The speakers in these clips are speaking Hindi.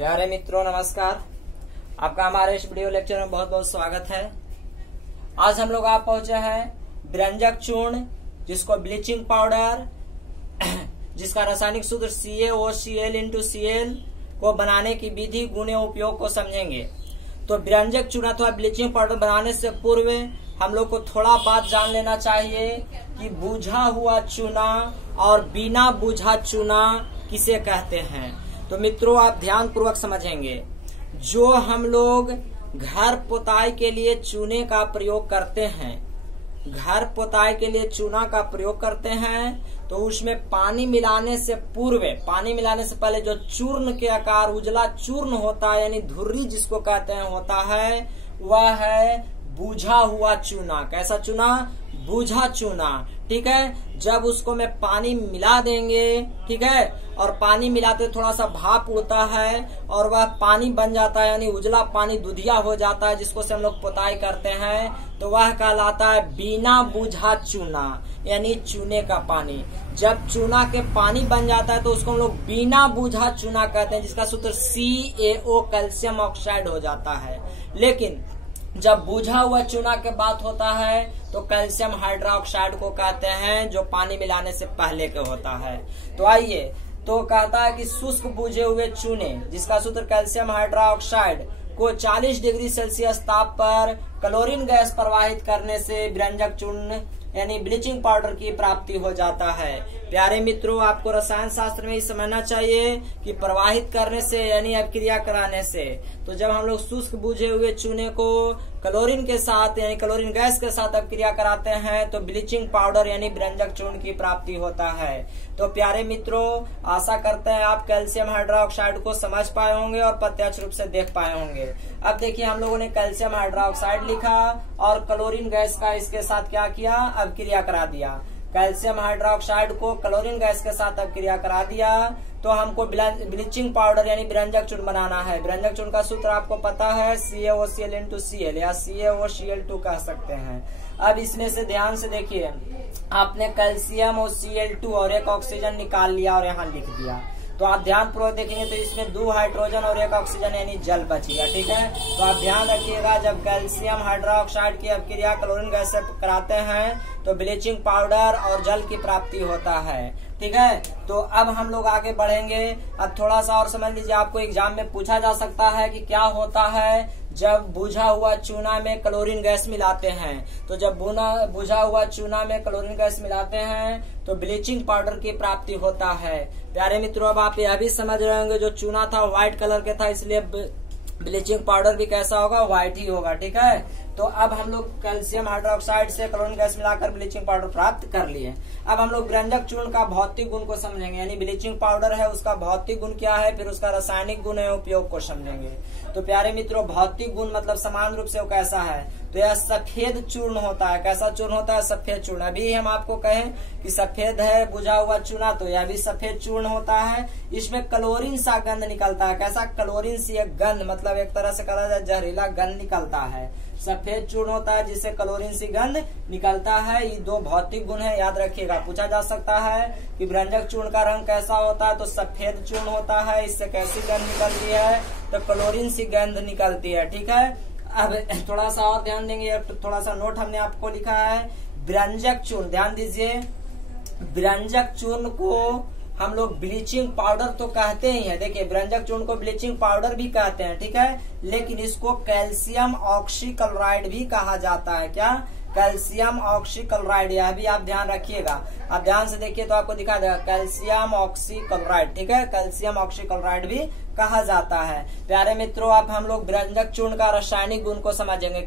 प्यारे मित्रों नमस्कार। आपका हमारे इस वीडियो लेक्चर में बहुत बहुत स्वागत है। आज हम लोग आप पहुंचे हैं विरंजक चूर्ण, जिसको ब्लीचिंग पाउडर जिसका रासायनिक सूत्र CaOCl को बनाने की विधि, गुण एवं उपयोग को समझेंगे। तो विरंजक चूर्ण अथवा ब्लीचिंग पाउडर बनाने से पूर्व हम लोग को थोड़ा बात जान लेना चाहिए कि बुझा हुआ चूना और बिना बुझा चूना किसे कहते हैं। तो मित्रों आप ध्यान पूर्वक समझेंगे। जो हम लोग घर पोताई के लिए चूने का प्रयोग करते हैं, घर पोताई के लिए चूना का प्रयोग करते हैं, तो उसमें पानी मिलाने से पूर्व, पानी मिलाने से पहले जो चूर्ण के आकार उजला चूर्ण होता है, यानी धुर्री जिसको कहते हैं, होता है, वह है बुझा हुआ चूना। कैसा चूना? बुझा चूना। ठीक है। जब उसको में पानी मिला देंगे, ठीक है, और पानी मिलाते थोड़ा सा भाप उड़ता है और वह पानी बन जाता है, यानी उजला पानी दुधिया हो जाता है, जिसको से हम लोग पोताई करते हैं, तो वह कहलाता है बिना बुझा चूना, यानी चूने का पानी। जब चूना के पानी बन जाता है तो उसको हम लोग बिना बुझा चूना कहते हैं, जिसका सूत्र CaO कैल्शियम ऑक्साइड हो जाता है। लेकिन जब बुझा हुआ चूना के बात होता है तो कैल्शियम हाइड्रोक्साइड को कहते हैं, जो पानी मिलाने से पहले के होता है। तो आइए, तो कहता है कि शुष्क बुझे हुए चूने, जिसका सूत्र कैल्शियम हाइड्रोक्साइड को 40 डिग्री सेल्सियस ताप पर क्लोरीन गैस प्रवाहित करने से विरंजक चूर्ण यानी ब्लीचिंग पाउडर की प्राप्ति हो जाता है। प्यारे मित्रों, आपको रसायन शास्त्र में ही समझना चाहिए कि प्रवाहित करने से यानी अभिक्रिया कराने से, तो जब हम लोग शुष्क बुझे हुए चूने को क्लोरीन के साथ यानी क्लोरीन गैस के साथ अभिक्रिया कराते हैं तो ब्लीचिंग पाउडर यानी विरंजक चूर्ण की प्राप्ति होता है। तो प्यारे मित्रों, आशा करते हैं आप कैल्शियम हाइड्रोक्साइड को समझ पाए होंगे और प्रत्यक्ष रूप से देख पाए होंगे। अब देखिए, हम लोगों ने कैल्शियम हाइड्रोक्साइड लिखा और क्लोरीन गैस का इसके साथ क्या किया? अभिक्रिया करा दिया। कैल्शियम हाइड्रोक्साइड को क्लोरीन गैस के साथ अभिक्रिया करा दिया तो हमको ब्लीचिंग पाउडर यानी विरंजक चूर्ण बनाना है। विरंजक चूर्ण का सूत्र आपको पता है CaOCl या CaOCl2 कह सकते हैं। अब इसमें से ध्यान से देखिए, आपने कैल्शियम और Cl2 और एक ऑक्सीजन निकाल लिया और यहाँ लिख दिया। तो आप ध्यान पूर्वक देखेंगे तो इसमें 2 हाइड्रोजन और 1 ऑक्सीजन यानी जल बचेगा। ठीक है। तो आप ध्यान रखिएगा, जब कैल्शियम हाइड्रोक्साइड की अभिक्रिया क्लोरीन गैस से कराते हैं तो ब्लीचिंग पाउडर और जल की प्राप्ति होता है। ठीक है। तो अब हम लोग आगे बढ़ेंगे। अब थोड़ा सा और समझ लीजिए, आपको एग्जाम में पूछा जा सकता है कि क्या होता है जब बुझा हुआ चूना में क्लोरीन गैस मिलाते हैं। तो जब बुझा हुआ चूना में क्लोरीन गैस मिलाते हैं तो ब्लीचिंग पाउडर की प्राप्ति होता है। प्यारे मित्रों, अब आप यह भी समझ रहे होंगे, जो चूना था व्हाइट कलर के था, इसलिए ब्लीचिंग पाउडर भी कैसा होगा? व्हाइट ही होगा। ठीक है। तो अब हम लोग कैल्शियम हाइड्रोक्साइड से क्लोरीन गैस मिलाकर ब्लीचिंग पाउडर प्राप्त कर लिए। अब हम लोग विरंजक चूर्ण का भौतिक गुण को समझेंगे, यानी ब्लीचिंग पाउडर है उसका भौतिक गुण क्या है, फिर उसका रासायनिक गुण एवं उपयोग को समझेंगे। तो प्यारे मित्रों, भौतिक गुण मतलब समान रूप से वो कैसा है? तो यह सफेद चूर्ण होता है। कैसा चूर्ण होता है? सफेद चूर्ण। अभी हम आपको कहें कि सफेद है बुझा हुआ चूना, तो यह भी सफेद चूर्ण होता है। इसमें क्लोरीन सा गंध निकलता है। कैसा? क्लोरीन सी एक गंध, मतलब एक तरह से कहा जाए जहरीला गंध निकलता है। सफेद चूर्ण होता है जिससे क्लोरीन सी गंध निकलता है। ये 2 भौतिक गुण है, याद रखिएगा। पूछा जा सकता है कि विरंजक चूर्ण का रंग कैसा होता है, तो सफेद चूर्ण होता है। इससे कैसी गंध निकलती है? तो क्लोरीन सी गंध निकलती है। ठीक है। अब थोड़ा सा और ध्यान देंगे, थोड़ा सा नोट हमने आपको लिखा है। विरंजक चूर्ण, ध्यान दीजिए, विरंजक चूर्ण को हम लोग ब्लीचिंग पाउडर तो कहते ही हैं। देखिए, विरंजक चूर्ण को ब्लीचिंग पाउडर भी कहते हैं। ठीक है। लेकिन इसको कैल्शियम ऑक्सीक्लोराइड भी कहा जाता है। क्या? Calcium oxychloride. यह भी आप ध्यान रखिएगा। आप ध्यान से देखिए तो आपको दिखा देगा कैल्शियम ऑक्सीक्लोराइड। ठीक है। कैल्शियम ऑक्सीक्लोराइड भी कहा जाता है। प्यारे मित्रों, अब हम लोग विरंजक चूर्ण का रासायनिक गुण को समझेंगे।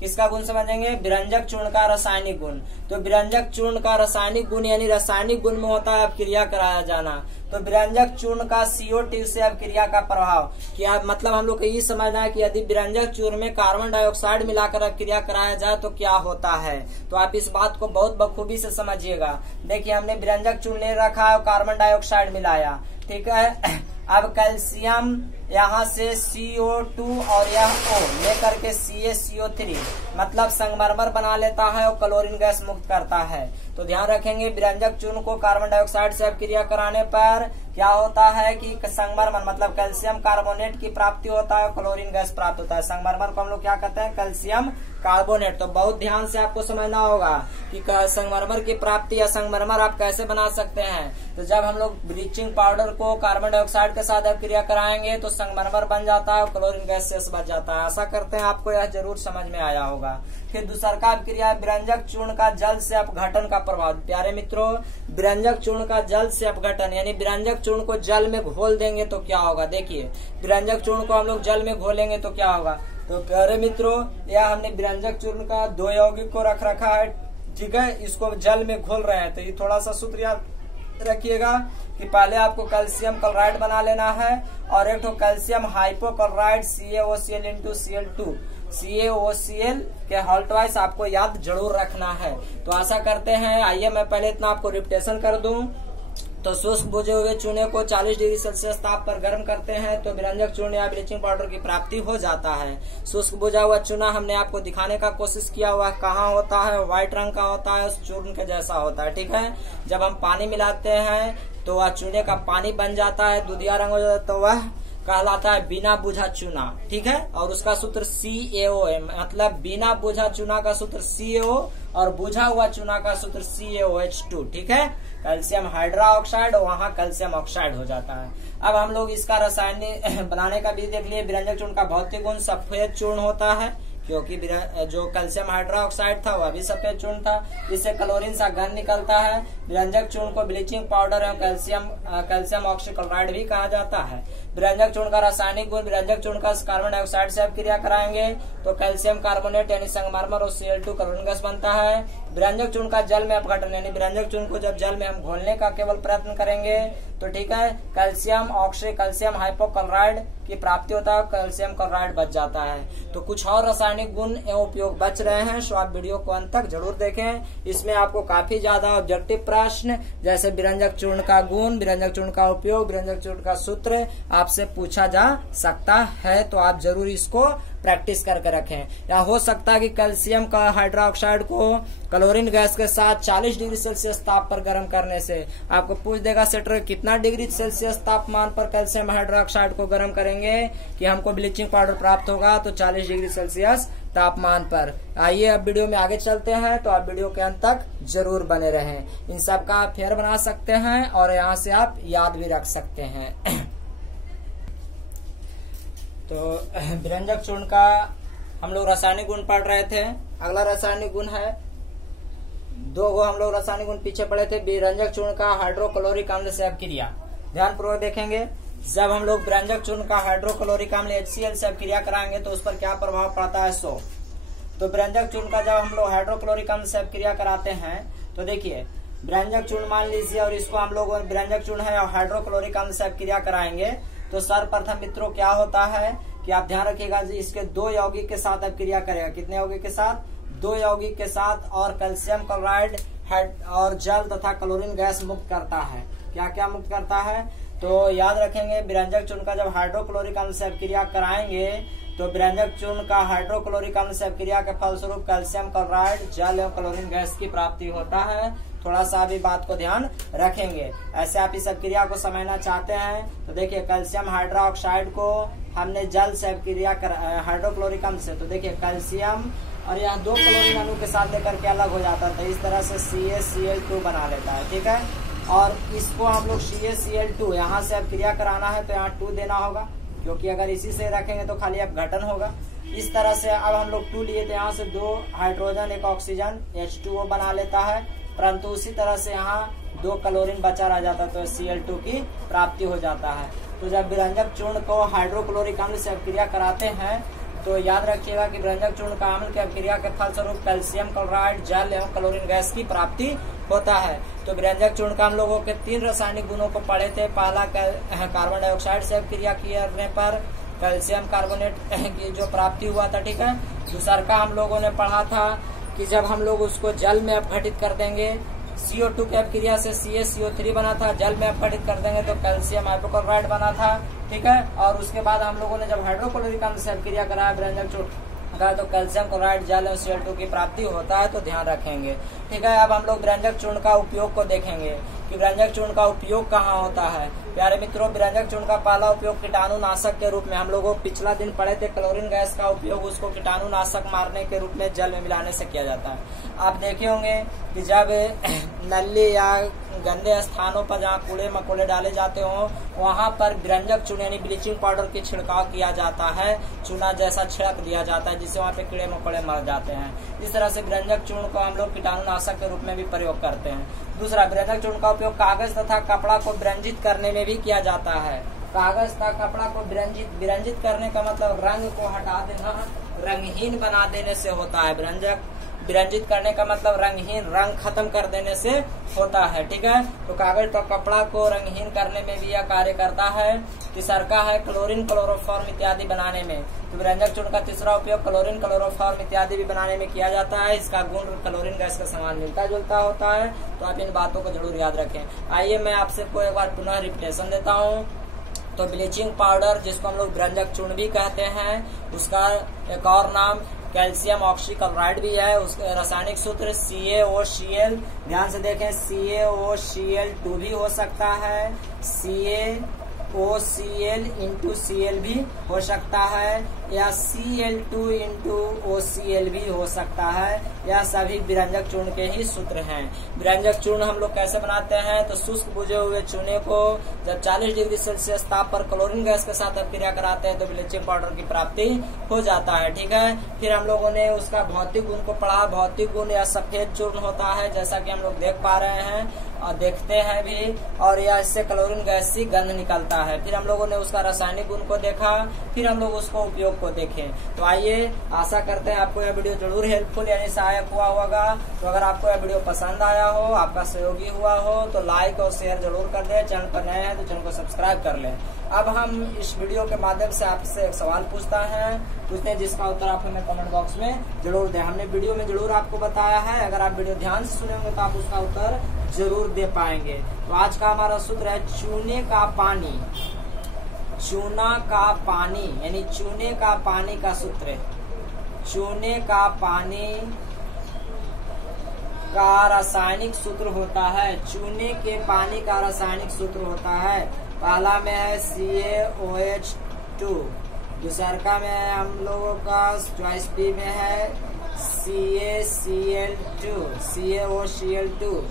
किसका गुण समझेंगे? विरंजक चूर्ण का रासायनिक गुण। तो विरंजक चूर्ण का रासायनिक गुण यानी रासायनिक गुण में होता है अभिक्रिया कराया जाना। तो विरंजक चूर्ण का CO2 से अभिक्रिया का प्रभाव क्या? मतलब हम लोग को ये समझना है कि यदि विरंजक चूर्ण में कार्बन डाइऑक्साइड मिलाकर अभिक्रिया कराया जाए तो क्या होता है। तो आप इस बात को बहुत बखूबी से समझिएगा। देखिए, हमने विरंजक चूर्ण ले रखा है और कार्बन डाइऑक्साइड मिलाया। ठीक है। अब कैल्शियम यहाँ से CO2 और यह O लेकर के CaCO3 मतलब संगमरमर बना लेता है और क्लोरीन गैस मुक्त करता है। तो ध्यान रखेंगे विरंजक चूर्ण को कार्बन डाइऑक्साइड से अपक्रिया कराने पर क्या होता है कि संगमरमर मतलब कैल्शियम कार्बोनेट की प्राप्ति होता है, क्लोरीन गैस प्राप्त होता है। संगमरमर को हम लोग क्या कहते हैं? Calcium carbonate. तो बहुत ध्यान से आपको समझना होगा कि संगमरमर की प्राप्ति या संगमरमर आप कैसे बना सकते हैं। तो जब हम लोग ब्लीचिंग पाउडर को कार्बन डाइऑक्साइड के साथ अपक्रिया कराएंगे तो संगमरमर बन जाता है और क्लोरीन गैस से बच जाता है। आशा करते हैं आपको यह जरूर समझ में आया होगा। फिर दूसरा का अपक्रिया विरंजक चूर्ण का जल से अपघटन का प्रभाव। प्यारे मित्रों, विरंजक चूर्ण का जल से अपघटन यानी विरंजक चूर्ण को जल में घोल देंगे तो क्या होगा। देखिए, विरंजक चूर्ण को हम लोग जल में घोलेंगे तो क्या होगा। तो प्यारे मित्रों, यह हमने विरंजक चूर्ण का 2 यौगिक को रखा है, ठीक है। इसको जल में घोल रहे हैं तो ये थोड़ा सा सूत्र याद रखिएगा कि पहले आपको कैल्शियम क्लोराइड बना लेना है और एक तो calcium hypochlorite CaOCl into Cl2 CaOCl के हॉल्ट वाइज आपको याद जरूर रखना है। तो आशा करते हैं, आइए मैं पहले इतना आपको रिपीटेशन कर दूं। तो शुष्क बुझे हुए चूने को 40 डिग्री सेल्सियस ताप पर गर्म करते हैं तो विरंजक चूर्ण या ब्लीचिंग पाउडर की प्राप्ति हो जाता है। शुष्क बुझा हुआ चूना हमने आपको दिखाने का कोशिश किया हुआ कहाँ होता है, व्हाइट रंग का होता है, उस चूर्ण के जैसा होता है, ठीक है। जब हम पानी मिलाते हैं तो वह चूने का पानी बन जाता है, दूधिया रंग हो जाता है, तो वह कहलाता है बिना बुझा चूना, ठीक है। और उसका सूत्र CaO है, मतलब बिना बुझा चूना का सूत्र CaO और बुझा हुआ चूना का सूत्र CaOH2, ठीक है। कैल्शियम हाइड्रोक्साइड और वहाँ कैल्शियम ऑक्साइड हो जाता है। अब हम लोग इसका रासायनिक बनाने का भी देख लिए। विरंजक चूर्ण का भौतिक गुण सफेद चूर्ण होता है क्योंकि जो कैल्शियम हाइड्रोक्साइड था वह भी सफेद चूर्ण था, इससे क्लोरीन सा घन निकलता है। विरंजक चूर्ण को ब्लीचिंग पाउडर एवं कैल्शियम ऑक्सीक्लोराइड भी कहा जाता है। विरंजक चूर्ण का रासायनिक गुण, विरंजक चूर्ण का कार्बन डाइऑक्साइड से अपक्रिया कराएंगे तो कैल्शियम कार्बोनेट यानी संगमरमर और Cl2 क्लोरीन गैस बनता है। विरंजक चूर्ण का जल में अपघटन यानी विरंजक चूर्ण को जब जल में हम घोलने का केवल प्रयत्न करेंगे तो ठीक है, कैल्शियम हाइपोक्लोराइड की प्राप्ति होता है, कैल्शियम क्लोराइड बच जाता है। तो कुछ और रासायनिक गुण एवं उपयोग बच रहे हैं, सो आप वीडियो को अंत तक जरूर देखें। इसमें आपको काफी ज्यादा ऑब्जेक्टिव प्रश्न जैसे विरंजक चूर्ण का गुण, विरंजक चूर्ण का उपयोग, विरंजक चूर्ण का सूत्र आपसे पूछा जा सकता है। तो आप जरूर इसको प्रैक्टिस करके रखें। या हो सकता है कि कैल्शियम का हाइड्रोक्साइड को क्लोरीन गैस के साथ 40 डिग्री सेल्सियस ताप पर गर्म करने से आपको पूछ देगा सेटर कितना डिग्री सेल्सियस तापमान पर कैल्शियम हाइड्रोक्साइड को गर्म करेंगे कि हमको ब्लीचिंग पाउडर प्राप्त होगा। तो 40 डिग्री सेल्सियस तापमान पर। आइए अब वीडियो में आगे चलते हैं, तो आप वीडियो के अंत तक जरूर बने रहें। इन सब का आप फेयर बना सकते हैं और यहाँ से आप याद भी रख सकते हैं। तो विरंजक चूर्ण का हम लोग रासायनिक गुण पढ़ रहे थे। अगला रासायनिक गुण है, 2 गो हम लोग रासायनिक गुण पीछे पढ़े थे। विरंजक चूर्ण का हाइड्रोक्लोरिक अम्ल से अपक्रिया, ध्यानपूर्वक देखेंगे। जब हम लोग विरंजक चूर्ण का हाइड्रोक्लोरिक अम्ल HCl से अपक्रिया कराएंगे तो उस पर क्या प्रभाव पड़ता है। तो विरंजक चूर्ण का जब हम लोग हाइड्रोक्लोरिक अम्ल से अपक्रिया कराते हैं तो देखिए, विरंजक चूर्ण मान लीजिए और इसको हम लोग विरंजक चूर्ण है और हाइड्रोक्लोरिक अम्ल से अपक्रिया कराएंगे तो सर्वप्रथम मित्रों क्या होता है कि आप ध्यान रखिएगा, इसके 2 यौगिक के साथ अपक्रिया करेगा। कितने यौगिक के साथ? 2 यौगिक के साथ, और कैल्शियम क्लोराइड और जल तथा क्लोरीन गैस मुक्त करता है। क्या क्या मुक्त करता है? तो याद रखेंगे, विरंजक चूर्ण का जब हाइड्रोक्लोरिक अम्ल से अपक्रिया कराएंगे तो विरंजक चूर्ण का हाइड्रोक्लोरिक अम्ल से अपक्रिया के फलस्वरूप कैल्शियम क्लोराइड, जल एवं क्लोरीन गैस की प्राप्ति होता है। थोड़ा सा भी बात को ध्यान रखेंगे। ऐसे आप इस अपक्रिया को समझना चाहते हैं तो देखिए, कैल्शियम हाइड्रोक्साइड को हमने जल से अपक्रिया हाइड्रोक्लोरिक अम्ल से, तो देखिए कैल्शियम और यहाँ 2 क्लोरीन अणु के साथ लेकर के अलग हो जाता है, इस तरह से CaCl2 बना लेता है, ठीक है। और इसको हम लोग CaCl2 यहाँ से अपक्रिया कराना है तो यहाँ 2 देना होगा, क्योंकि अगर इसी से रखेंगे तो खाली अपघटन होगा। इस तरह से अब हम लोग 2 लिए तो यहाँ से 2 हाइड्रोजन 1 ऑक्सीजन H2O बना लेता है, परंतु उसी तरह से यहाँ 2 क्लोरीन बचा रह जाता है तो Cl2 की प्राप्ति हो जाता है। तो जब विरंजक चूर्ण को हाइड्रोक्लोरिक अम्ल से अपक्रिया कराते हैं तो याद रखिएगा कि विरंजक चूर्ण का अम्ल की अपक्रिया के फलस्वरूप कैल्शियम क्लोराइड, जल एवं क्लोरीन गैस की प्राप्ति होता है। तो विरंजक चूर्ण का हम लोगों के 3 रासायनिक गुणों को पढ़े थे। पहला, कार्बन डाइऑक्साइड से अपक्रिया करने पर कैल्शियम कार्बोनेट की जो प्राप्ति हुआ था, ठीक है। दूसरा का हम लोगों ने पढ़ा था कि जब हम लोग उसको जल में अपघटित कर देंगे CO2 की अपक्रिया से CaCO3 बना था। जल में अपघटित कर देंगे तो कैल्शियम हाइपोक्लोराइड बना था। ठीक है, और उसके बाद हम लोगों ने जब हाइड्रोक्लोरिक अम्ल से अपक्रिया कराया व्यंजक चूर्ण का तो कैल्शियम क्लोराइड जल और Cl2 की प्राप्ति होता है, तो ध्यान रखेंगे। ठीक है, अब हम लोग व्यंजक चूर्ण का उपयोग को देखेंगे कि व्यंजक चूर्ण का उपयोग कहाँ होता है। प्यारे मित्रों, व्यंजक चूर्ण का पहला उपयोग कीटाणुनाशक के रूप में हम लोगों पिछला दिन पढ़े थे। क्लोरीन गैस का उपयोग उसको कीटाणुनाशक मारने के रूप में जल में मिलाने से किया जाता है। आप देखे होंगे कि जब नली या गंदे स्थानों पर जहाँ कूड़े मकोड़े डाले जाते हो वहां पर व्यंजक चूर्ण यानी ब्लीचिंग पाउडर की छिड़काव किया जाता है। चूना जैसा छिड़क दिया जाता है जिससे वहाँ पे कीड़े मकोड़े मर जाते हैं। इस तरह से व्यंजक चूर्ण को हम लोग कीटाणुनाशक के रूप में भी प्रयोग करते हैं। दूसरा, व्यंजक चूर्ण का उपयोग कागज तथा कपड़ा को विरंजित करने में भी किया जाता है। कागज तथा कपड़ा को विरंजित करने का मतलब रंग को हटा देना, रंगहीन बना देने से होता है। विरंजित करने का मतलब रंगहीन, रंग खत्म कर देने से होता है। ठीक है, तो कागज और कपड़ा को रंगहीन करने में भी यह कार्य करता है। तीसरा है क्लोरीन क्लोरोफॉर्म इत्यादि बनाने में। तो व्यंजक चूर्ण का तीसरा उपयोग क्लोरीन क्लोरोफॉर्म इत्यादि भी बनाने में किया जाता है। इसका गुण क्लोरीन गैस के समान मिलता जुलता होता है, तो आप इन बातों को जरूर याद रखें। आइए मैं आपसे को एक बार पुनः रिपीटेशन देता हूँ। तो ब्लीचिंग पाउडर जिसको हम लोग व्यंजक चूर्ण भी कहते हैं, उसका एक और नाम कैल्शियम ऑक्सीक्लोराइड भी है। उसका रासायनिक सूत्र CaOCl। ध्यान से देखें, CaOCl2 भी हो सकता है, CaOCl into Cl भी हो सकता है, या Cl2 into OCl भी हो सकता है। यह सभी व्यंजक चूर्ण के ही सूत्र हैं। व्यंजक चूर्ण हम लोग कैसे बनाते हैं, तो शुष्क बुझे हुए चूने को जब 40 डिग्री सेल्सियस ताप पर क्लोरीन गैस के साथ अपक्रिया कराते हैं तो ब्लीचिंग पाउडर की प्राप्ति हो जाता है। ठीक है, फिर हम लोगों ने उसका भौतिक गुण को पढ़ा। भौतिक गुण या सफेद चूर्ण होता है, जैसा कि हम लोग देख पा रहे हैं और देखते हैं भी, और यह इससे क्लोरीन गैस की गंध निकलता है। फिर हम लोगों ने उसका रासायनिक गुण को देखा, फिर हम लोग उसको उपयोग को देखें। तो आइए, आशा करते हैं आपको यह वीडियो जरूर हेल्पफुल यानी सहायक हुआ होगा। तो अगर आपको यह वीडियो पसंद आया हो, आपका सहयोगी हुआ हो, तो लाइक और शेयर जरूर कर दें। चैनल पर नए हैं तो चैनल को सब्सक्राइब कर लें। अब हम इस वीडियो के माध्यम से आपसे एक सवाल पूछते हैं जिसका उत्तर आप हमें कमेंट बॉक्स में जरूर दें। हमने वीडियो में जरूर आपको बताया है, अगर आप वीडियो ध्यान से सुनेंगे तो आप उसका उत्तर जरूर दे पाएंगे। तो आज का हमारा सूत्र है चूने का पानी। चूना का पानी यानी चूने का पानी का सूत्र। चूने का पानी का रासायनिक सूत्र होता है। चूने के पानी का रासायनिक सूत्र होता है। पहला में है CaOH2, दूसरा में हम लोगों का चॉइस बी में है CaCl2, CaOCl2।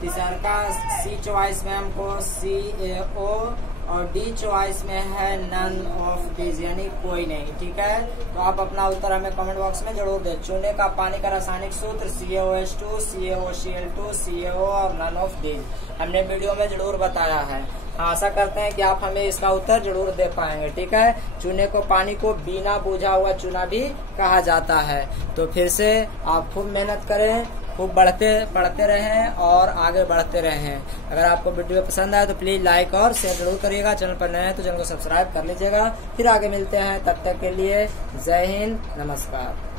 तीसरा का सी चॉइस में हमको CaO, और डी चॉइस में है नन ऑफ दिस यानी कोई नहीं। ठीक है, तो आप अपना उत्तर हमें कमेंट बॉक्स में जरूर दें। चूने का पानी का रासायनिक सूत्र CaOH2, CaOCl2, CaO और नन ऑफ दिस हमने वीडियो में जरूर बताया है। आशा करते हैं कि आप हमें इसका उत्तर जरूर दे पाएंगे। ठीक है, चूने को पानी को बिना बुझा हुआ चूना भी कहा जाता है। तो फिर से आप खूब मेहनत करें, खूब पढ़ते रहें और आगे बढ़ते रहें। अगर आपको वीडियो पसंद आए तो प्लीज लाइक और शेयर जरूर करिएगा। चैनल पर नए हैं तो चैनल को सब्सक्राइब कर लीजिएगा। फिर आगे मिलते हैं, तब तक के लिए जय हिंद, नमस्कार।